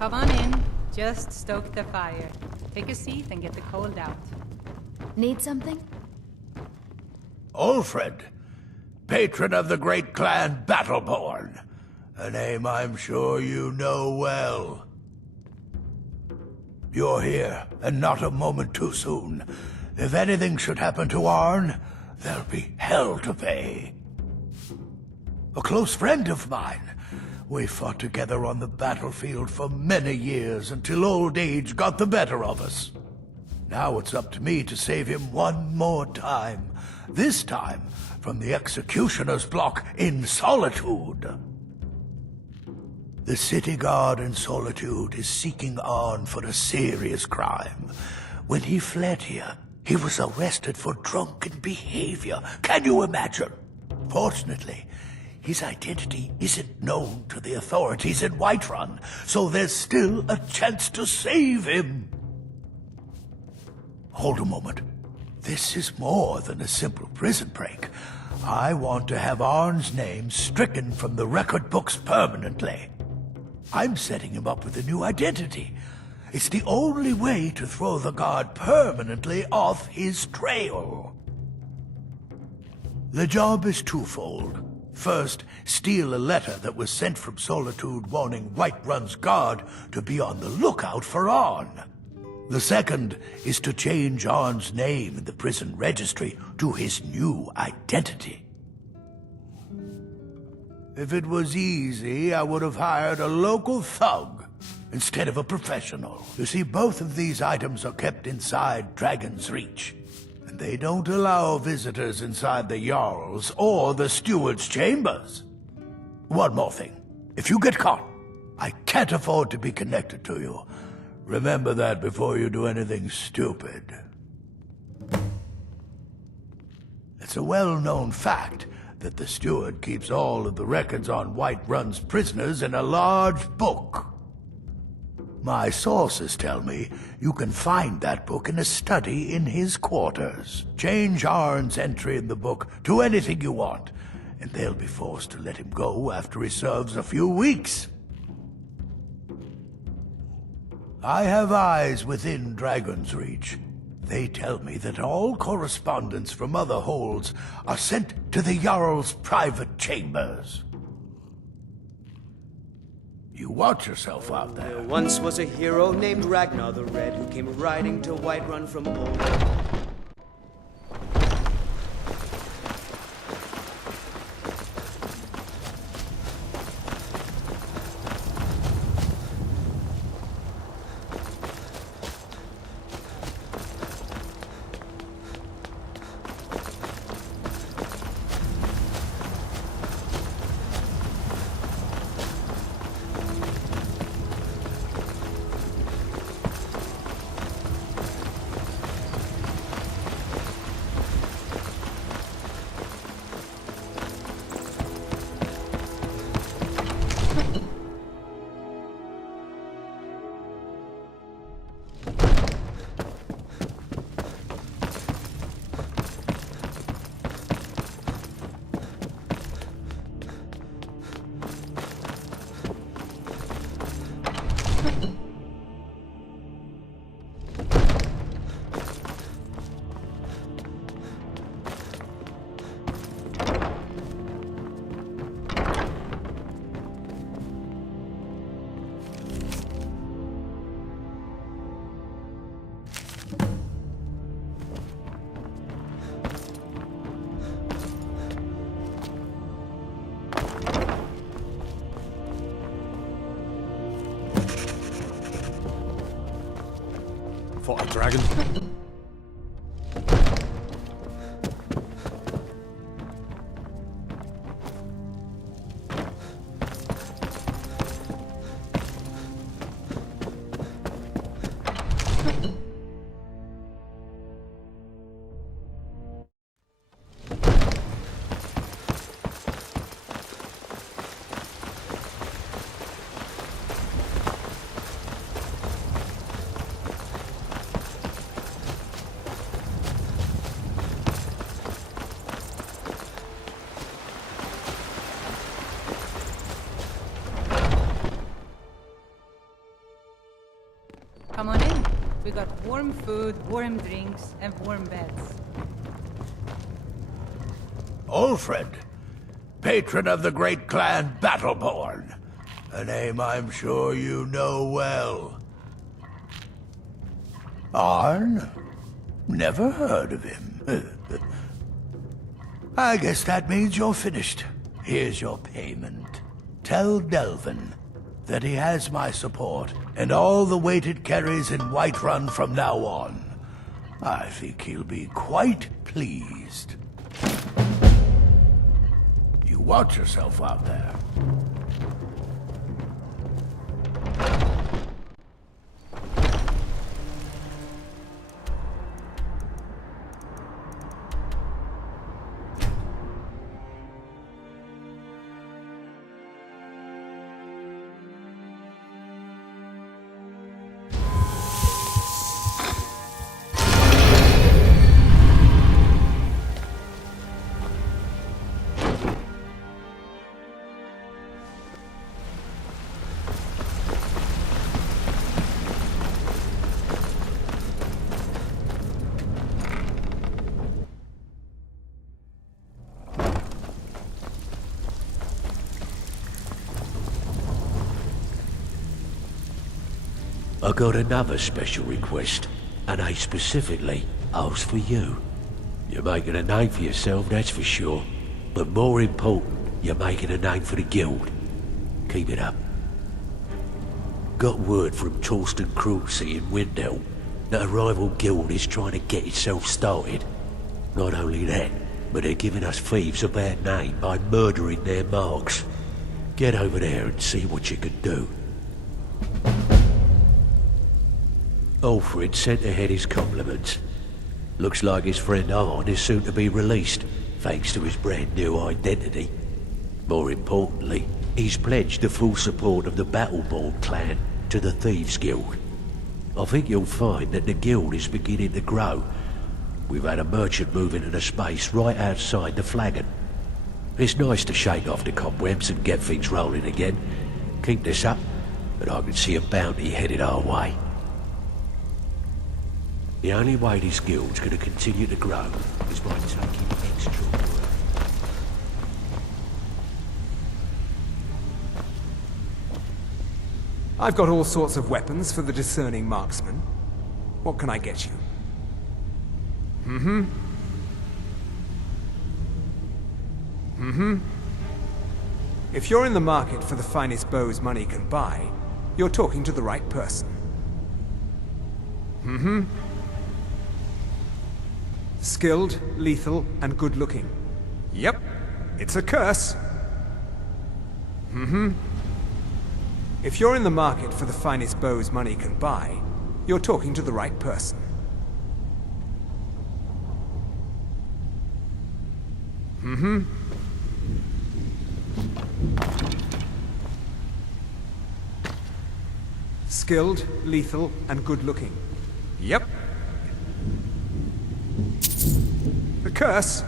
Come on in. Just stoke the fire. Take a seat and get the cold out. Need something? Olfrid, patron of the great clan Battleborn. A name I'm sure you know well. You're here, and not a moment too soon. If anything should happen to Arn, there'll be hell to pay. A close friend of mine. We fought together on the battlefield for many years until old age got the better of us. Now it's up to me to save him one more time. This time from the executioner's block in Solitude. The city guard in Solitude is seeking Arn for a serious crime. When he fled here, he was arrested for drunken behavior. Can you imagine? Fortunately, his identity isn't known to the authorities in Whiterun, so there's still a chance to save him. Hold a moment. This is more than a simple prison break. I want to have Arn's name stricken from the record books permanently. I'm setting him up with a new identity. It's the only way to throw the guard permanently off his trail. The job is twofold. First, steal a letter that was sent from Solitude warning Whiterun's guard to be on the lookout for Arn. The second is to change Arn's name in the prison registry to his new identity. If it was easy, I would have hired a local thug instead of a professional. You see, both of these items are kept inside Dragonsreach, and they don't allow visitors inside the Jarl's or the steward's chambers. One more thing. If you get caught, I can't afford to be connected to you. Remember that before you do anything stupid. It's a well-known fact that the steward keeps all of the records on Whiterun's prisoners in a large book. My sources tell me you can find that book in a study in his quarters. Change Arn's entry in the book to anything you want, and they'll be forced to let him go after he serves a few weeks. I have eyes within Dragonsreach. They tell me that all correspondence from other holds are sent to the Jarl's private chambers. You watch yourself out there. There once was a hero named Ragnar the Red who came riding to Whiterun from old. Fought a dragon. We got warm food, warm drinks, and warm beds. Olfrid, patron of the great clan Battleborn. A name I'm sure you know well. Arn? Never heard of him. I guess that means you're finished. Here's your payment. Tell Delvin that he has my support and all the weight it carries in Whiterun from now on. I think he'll be quite pleased. You watch yourself out there. I got another special request, and I specifically asked for you. You're making a name for yourself, that's for sure. But more important, you're making a name for the guild. Keep it up. Got word from Torsten Cruel-Sea in Windhelm that a rival guild is trying to get itself started. Not only that, but they're giving us thieves a bad name by murdering their marks. Get over there and see what you can do. Olfrid sent ahead his compliments. Looks like his friend Arn is soon to be released, thanks to his brand new identity. More importantly, he's pledged the full support of the Battleborn clan to the Thieves Guild. I think you'll find that the guild is beginning to grow. We've had a merchant move into the space right outside the flagon. It's nice to shake off the cobwebs and get things rolling again. Keep this up, and I can see a bounty headed our way. The only way this guild's going to continue to grow is by taking extra work. I've got all sorts of weapons for the discerning marksman. What can I get you? If you're in the market for the finest bows money can buy, you're talking to the right person. Skilled, lethal, and good-looking. Yep, it's a curse. If you're in the market for the finest bows money can buy, you're talking to the right person. Skilled, lethal, and good-looking. Yep. The curse.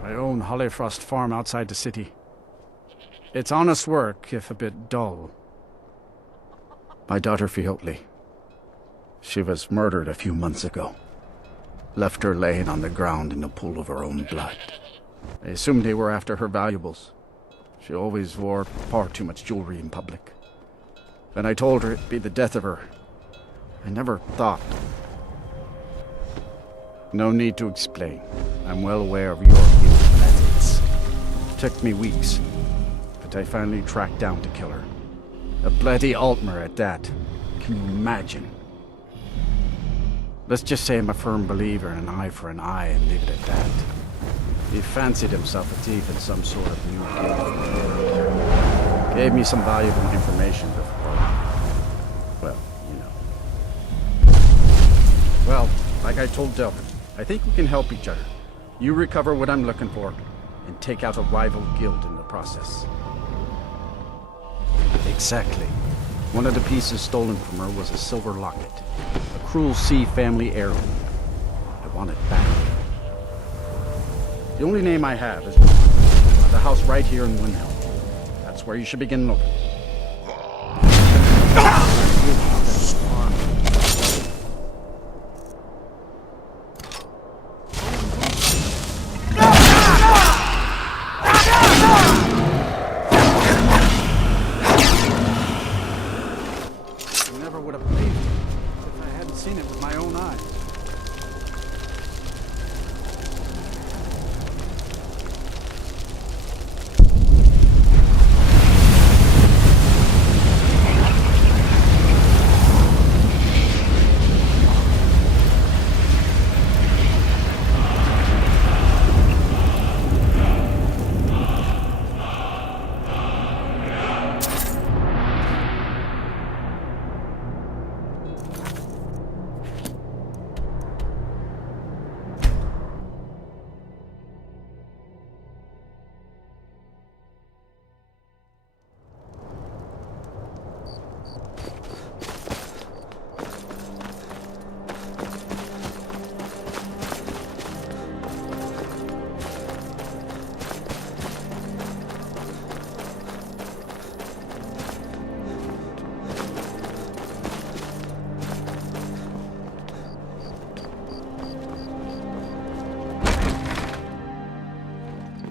I own Hollyfrost Farm outside the city. It's honest work, if a bit dull. My daughter Fiotli. She was murdered a few months ago. Left her laying on the ground in a pool of her own blood. I assumed they were after her valuables. She always wore far too much jewelry in public. Then I told her it'd be the death of her. I never thought. No need to explain. I'm well aware of your guild methods. Took me weeks, but I finally tracked down the killer. A bloody Altmer at that. Can you imagine? Let's just say I'm a firm believer in an eye for an eye and leave it at that. He fancied himself a thief in some sort of new guild. Gave me some valuable information before. Well, you know. Well, like I told Delvin, I think we can help each other. You recover what I'm looking for, and take out a rival guild in the process. Exactly. One of the pieces stolen from her was a silver locket. A Cruel-Sea family heirloom. I want it back. The only name I have is the house right here in Windhelm. That's where you should begin looking.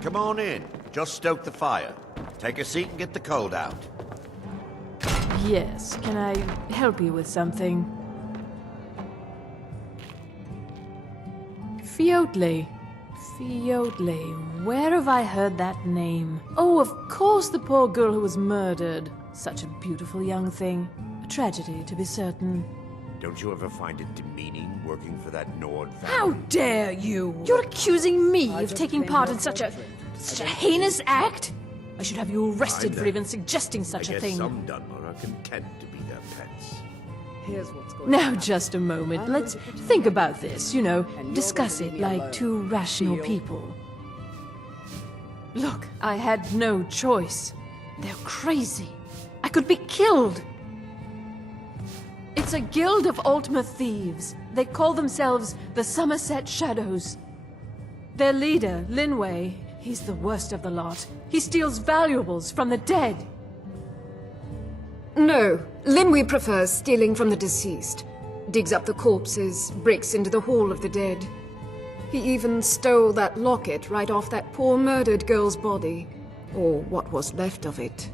Come on in. Just stoke the fire. Take a seat and get the cold out. Yes, can I help you with something? Fiotley. Fiotley. Where have I heard that name? Oh, of course, the poor girl who was murdered. Such a beautiful young thing. A tragedy, to be certain. Don't you ever find it demeaning working for that Nord family? How dare you! You're accusing me of taking part in such a heinous act? I should have you arrested for even suggesting such a thing. I guess some Dunmer are content to be their pets. Here's what's going Now, just a moment. Let's think about this, you know, discuss it like two rational people. Look, I had no choice. They're crazy. I could be killed. It's a guild of Altmer thieves. They call themselves the Summerset Shadows. Their leader, Linway, he's the worst of the lot. He steals valuables from the dead. No, Linway prefers stealing from the deceased. Digs up the corpses, breaks into the Hall of the Dead. He even stole that locket right off that poor murdered girl's body. Or what was left of it.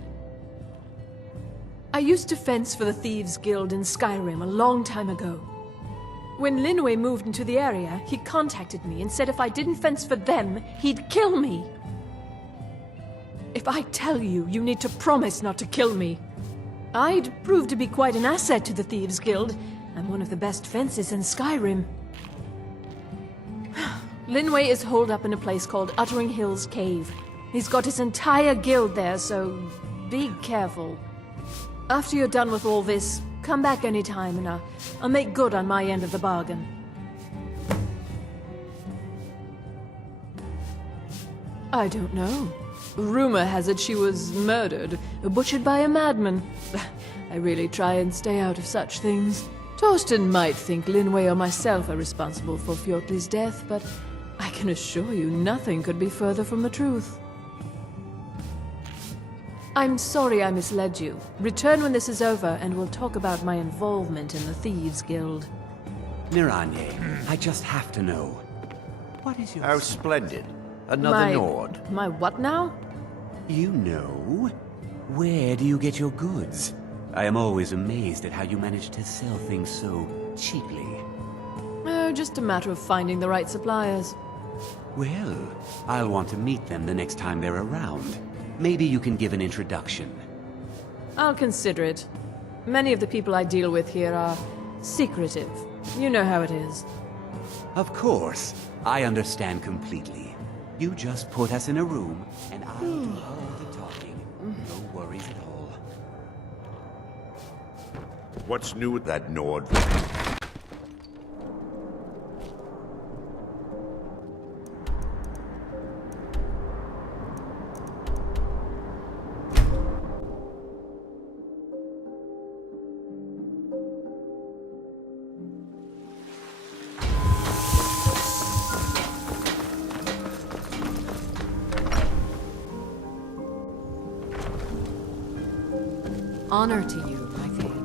I used to fence for the Thieves Guild in Skyrim a long time ago. When Linway moved into the area, he contacted me and said if I didn't fence for them, he'd kill me. If I tell you, you need to promise not to kill me. I'd prove to be quite an asset to the Thieves Guild. I'm one of the best fences in Skyrim. Linway is holed up in a place called Uttering Hills Cave. He's got his entire guild there, so be careful. After you're done with all this, come back anytime and I'll make good on my end of the bargain. I don't know. Rumor has it she was murdered, butchered by a madman. I really try and stay out of such things. Torsten might think Linway or myself are responsible for Fiotley's death, but I can assure you nothing could be further from the truth. I'm sorry I misled you. Return when this is over, and we'll talk about my involvement in the Thieves Guild. Miranye, I just have to know. What is your... How splendid. Another Nord. My what now? You know? Where do you get your goods? I am always amazed at how you manage to sell things so cheaply. just a matter of finding the right suppliers. Well, I'll want to meet them the next time they're around. Maybe you can give an introduction. I'll consider it. Many of the people I deal with here are secretive. You know how it is. Of course. I understand completely. You just put us in a room, and I'll do all the talking. No worries at all. What's new with that Nord? Honor to you, my Thane.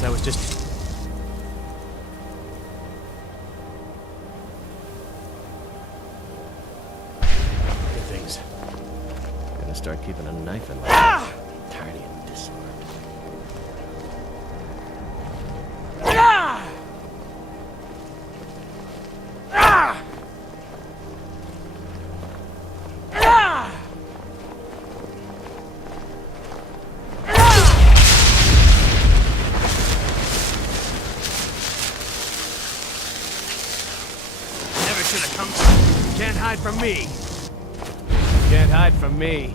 That was just... things. Gotta start keeping a knife in my... Tidy and disarmed. hide from me. Can't hide from me.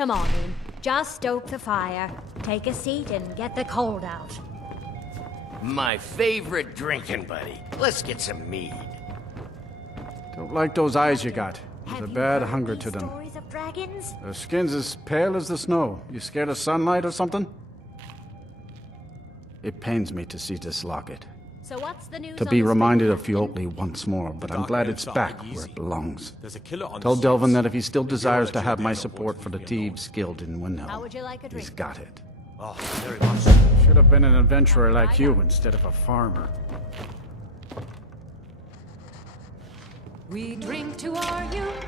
Come on in. Just stoke the fire. Take a seat and get the cold out. My favorite drinking buddy. Let's get some mead. Don't like those eyes you got. There's a bad hunger to them. Stories of dragons? Their skin's as pale as the snow. You scared of sunlight or something? It pains me to see this locket. So what's the news To on be the reminded spring of pumpkin? Fiotli once more, but I'm glad it's back where it belongs. There's a killer on Tell the Delvin streets. that if he still desires to have my You're support for the Thieves Guild in How Windhelm, would you like a drink? he's got it. Oh, very much so. Should have been an adventurer like you instead of a farmer. We drink to our youth.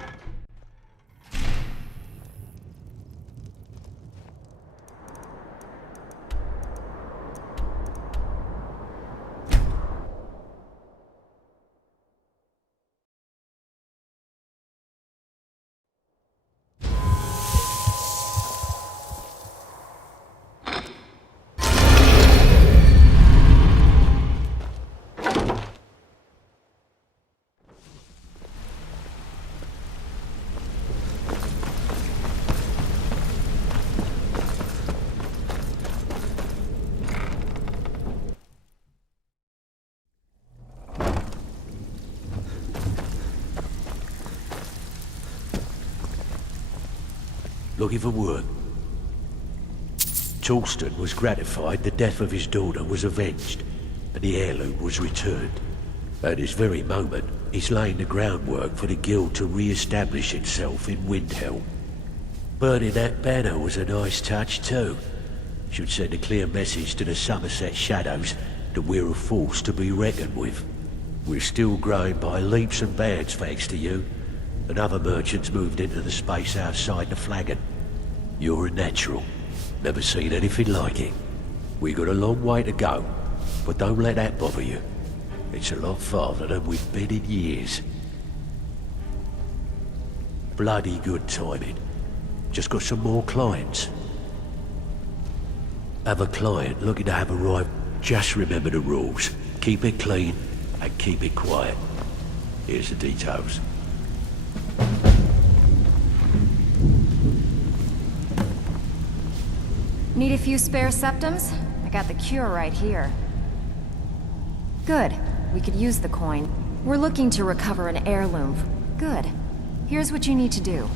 Looking for work. Torsten was gratified the death of his daughter was avenged, and the heirloom was returned. At this very moment, he's laying the groundwork for the guild to re-establish itself in Windhelm. Burning that banner was a nice touch too. Should send a clear message to the Summerset Shadows that we're a force to be reckoned with. We're still growing by leaps and bounds thanks to you, and other merchants moved into the space outside the flagon. You're a natural. Never seen anything like it. We got a long way to go, but don't let that bother you. It's a lot farther than we've been in years. Bloody good timing. Just got some more clients. Have a client looking to have arrived. Just remember the rules. Keep it clean and keep it quiet. Here's the details. Need a few spare septums? I got the cure right here. Good. We could use the coin. We're looking to recover an heirloom. Good. Here's what you need to do.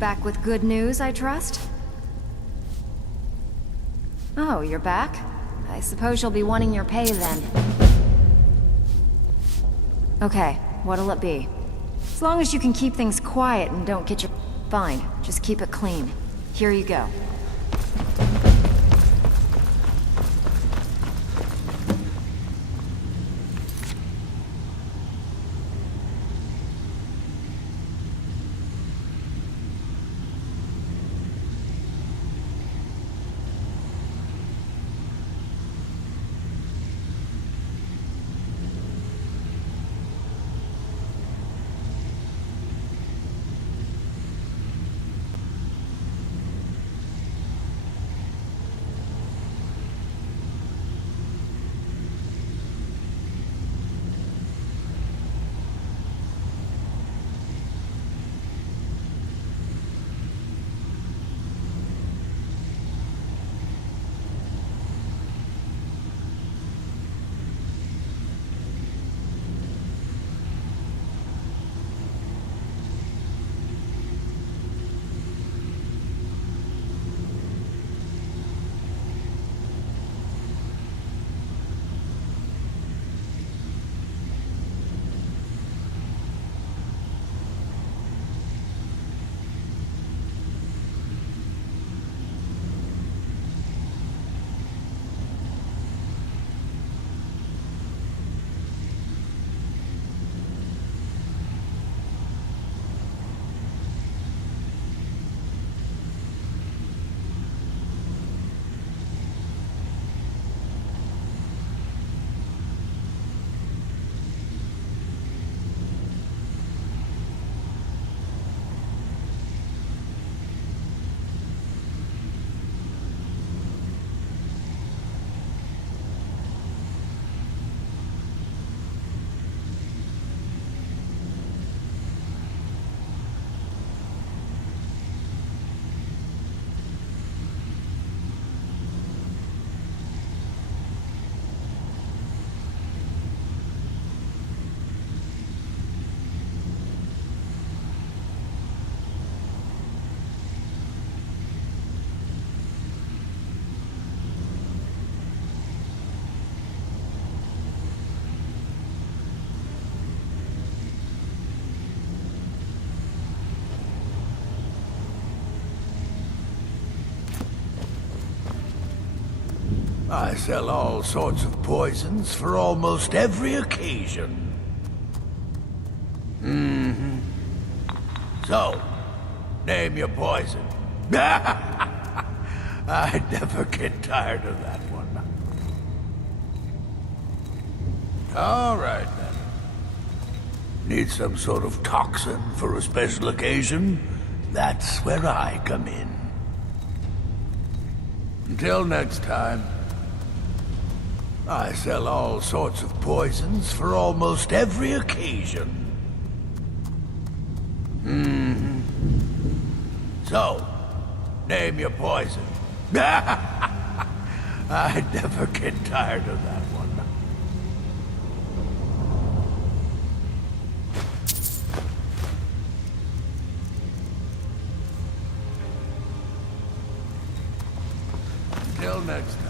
Back with good news, I trust? Oh, you're back? I suppose you'll be wanting your pay then. Okay, what'll it be? As long as you can keep things quiet and don't get your... Fine, just keep it clean. Here you go. I sell all sorts of poisons for almost every occasion. So, name your poison. I never get tired of that one. All right, then. Need some sort of toxin for a special occasion? That's where I come in. Until next time. I sell all sorts of poisons for almost every occasion. So, name your poison. I never get tired of that one. Until next time.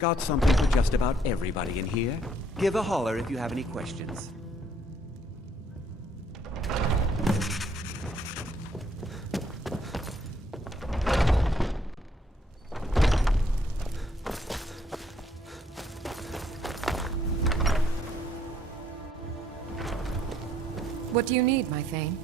Got something for just about everybody in here. Give a holler if you have any questions. What do you need, my Thane?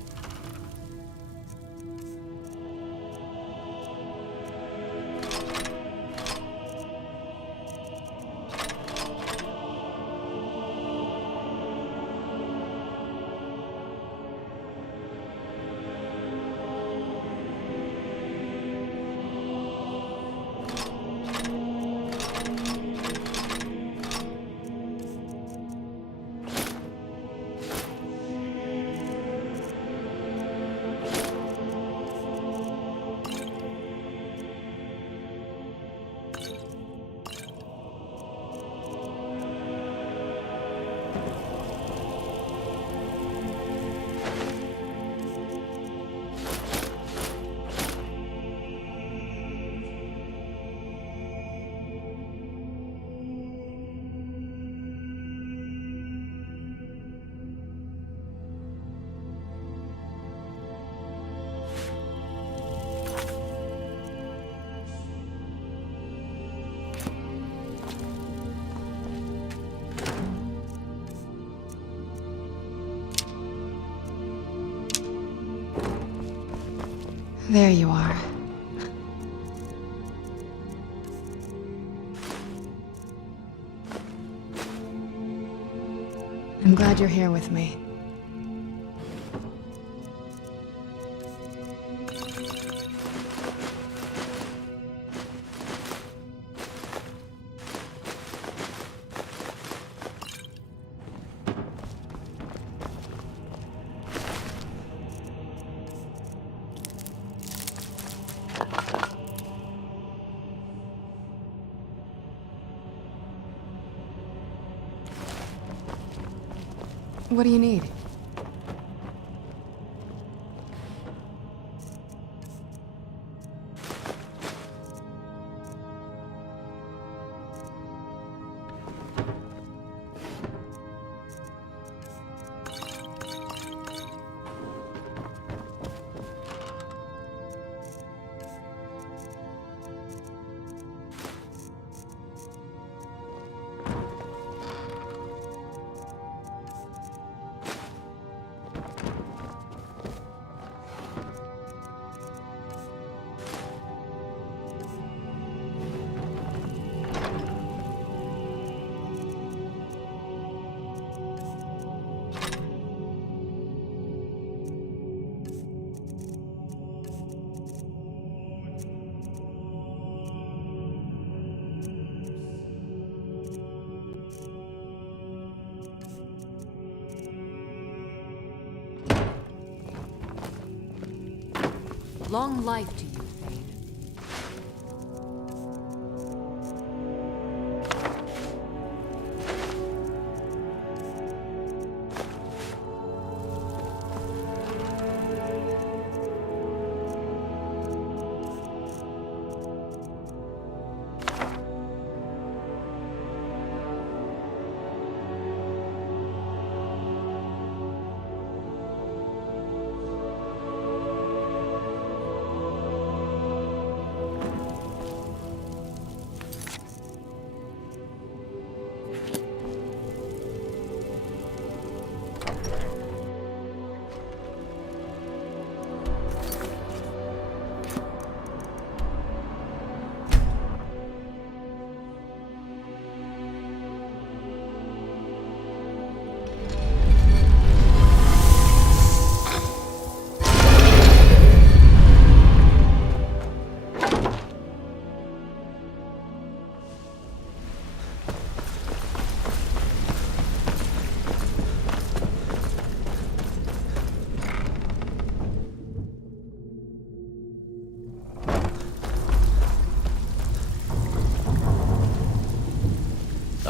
There you are. I'm glad you're here with me. What do you need? Long life to you, Thane.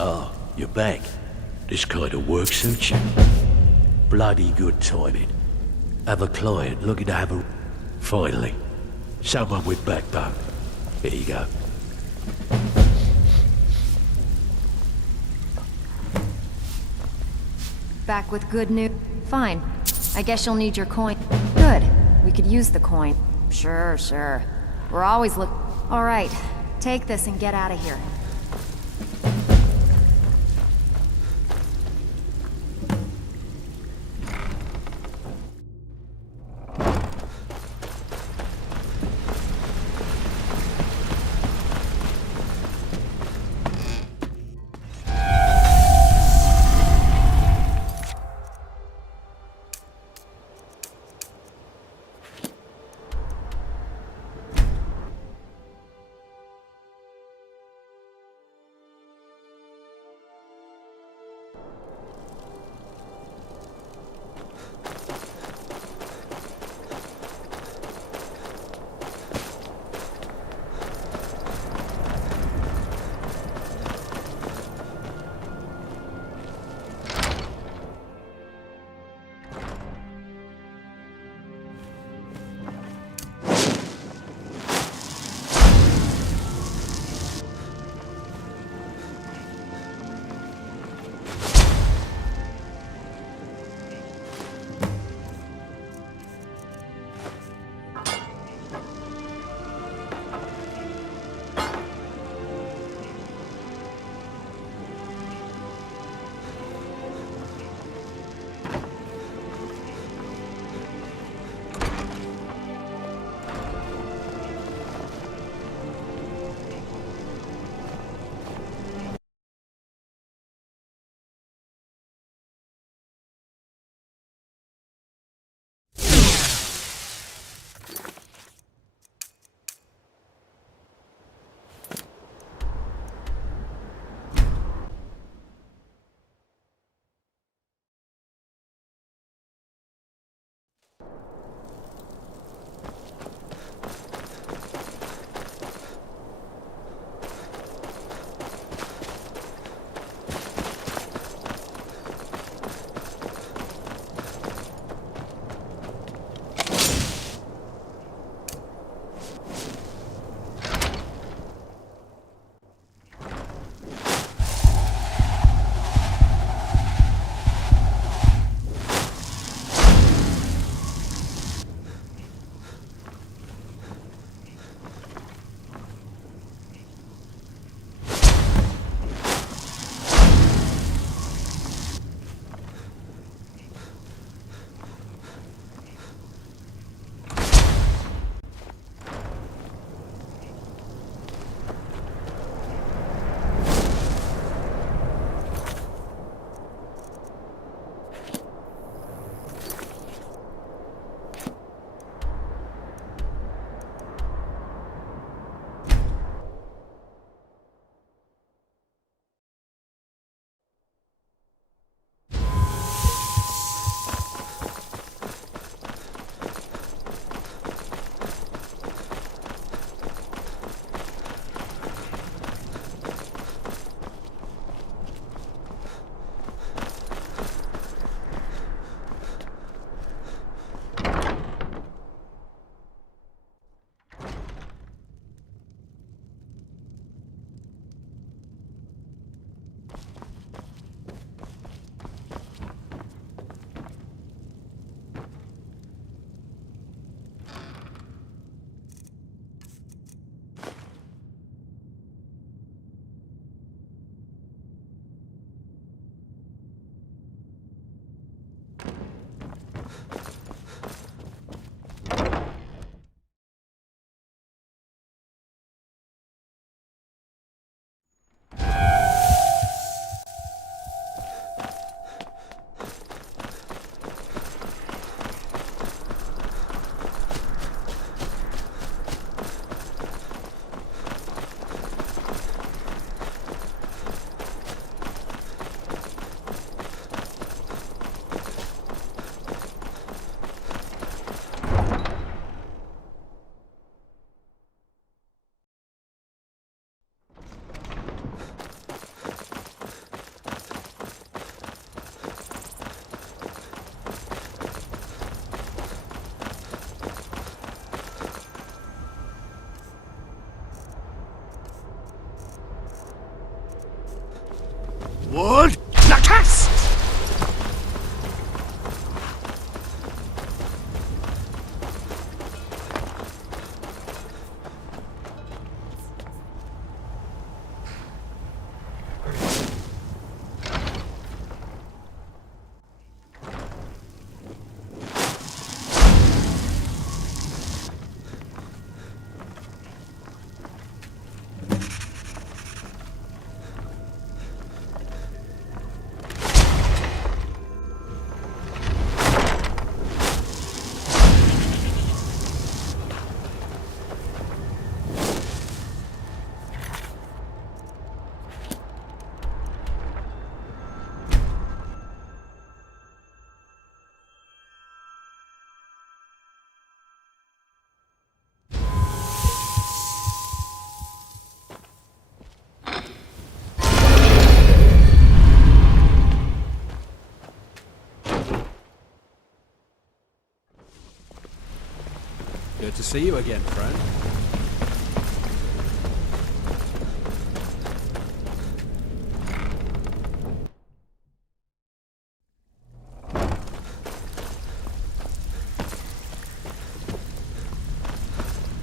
Ah, you're back. This kind of work suits you. Bloody good timing. Have a client looking to have a... Finally. Someone with backbone. Here you go. Back with good news? Fine. I guess you'll need your coin. Good. We could use the coin. Sure, sure. We're always look... Alright. Take this and get out of here. Wood, Nakas! Good to see you again, friend.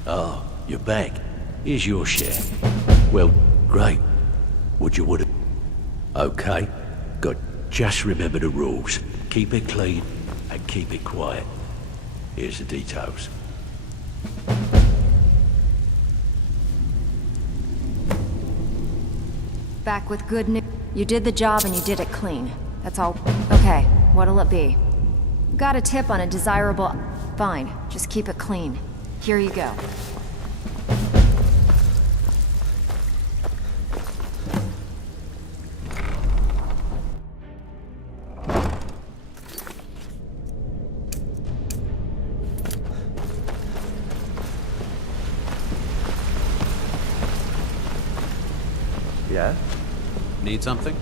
Oh, you're back. Here's your share. Well, great. Would have... Okay. Good. Just remember the rules. Keep it clean and keep it quiet. Here's the details. Back with good news. You did the job and you did it clean. That's all. Okay, what'll it be? Got a tip on a desirable... Fine, just keep it clean. Here you go. Yeah? Need something?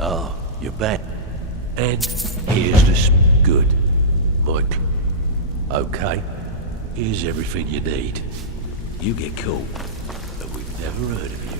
Oh, you're back. And here's the good. Mike. Okay. Here's everything you need. You get cool, but we've never heard of you.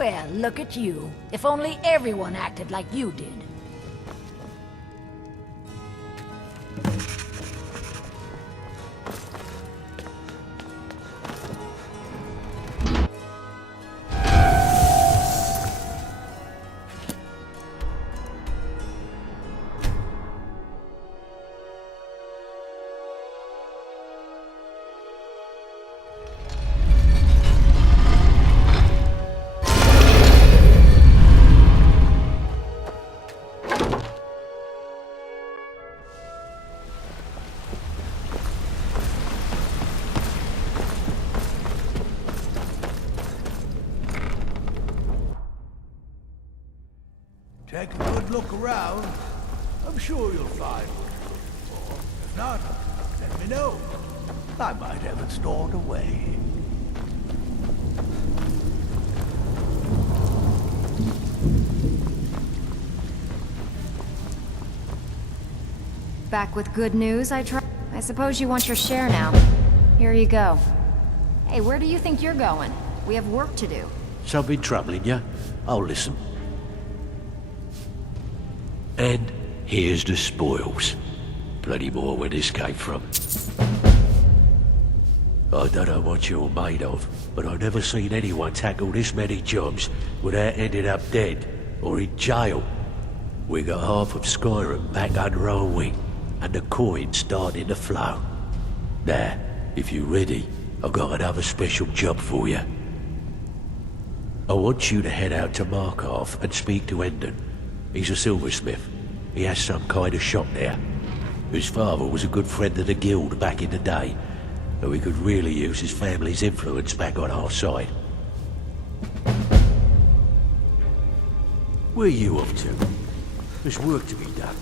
Well, look at you. If only everyone acted like you did. Take a good look around. I'm sure you'll find one. Or if not, let me know. I might have it stored away. Back with good news, I suppose you want your share now. Here you go. Hey, where do you think you're going? We have work to do. Something troubling you? I'll listen. And here's the spoils. Plenty more where this came from. I don't know what you're made of, but I've never seen anyone tackle this many jobs without ending up dead or in jail. We got half of Skyrim back under our wing, and the coin's starting to flow. Now, if you're ready, I've got another special job for you. I want you to head out to Markarth and speak to Endon. He's a silversmith. He has some kind of shop there. His father was a good friend of the guild back in the day, and we could really use his family's influence back on our side. Where are you off to? There's work to be done.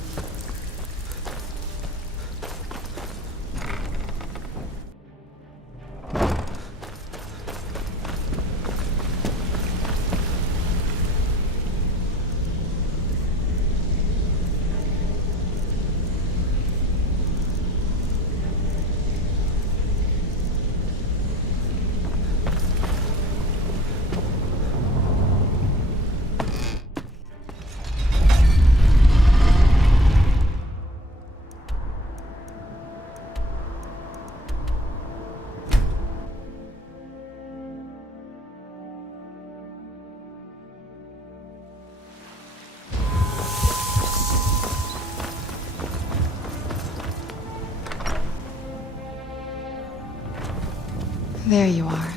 There you are.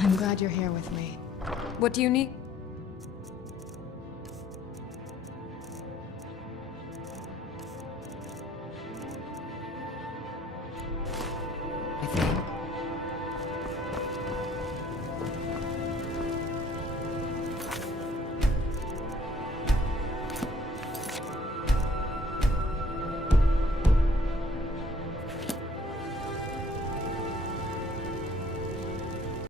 I'm glad you're here with me. What do you need?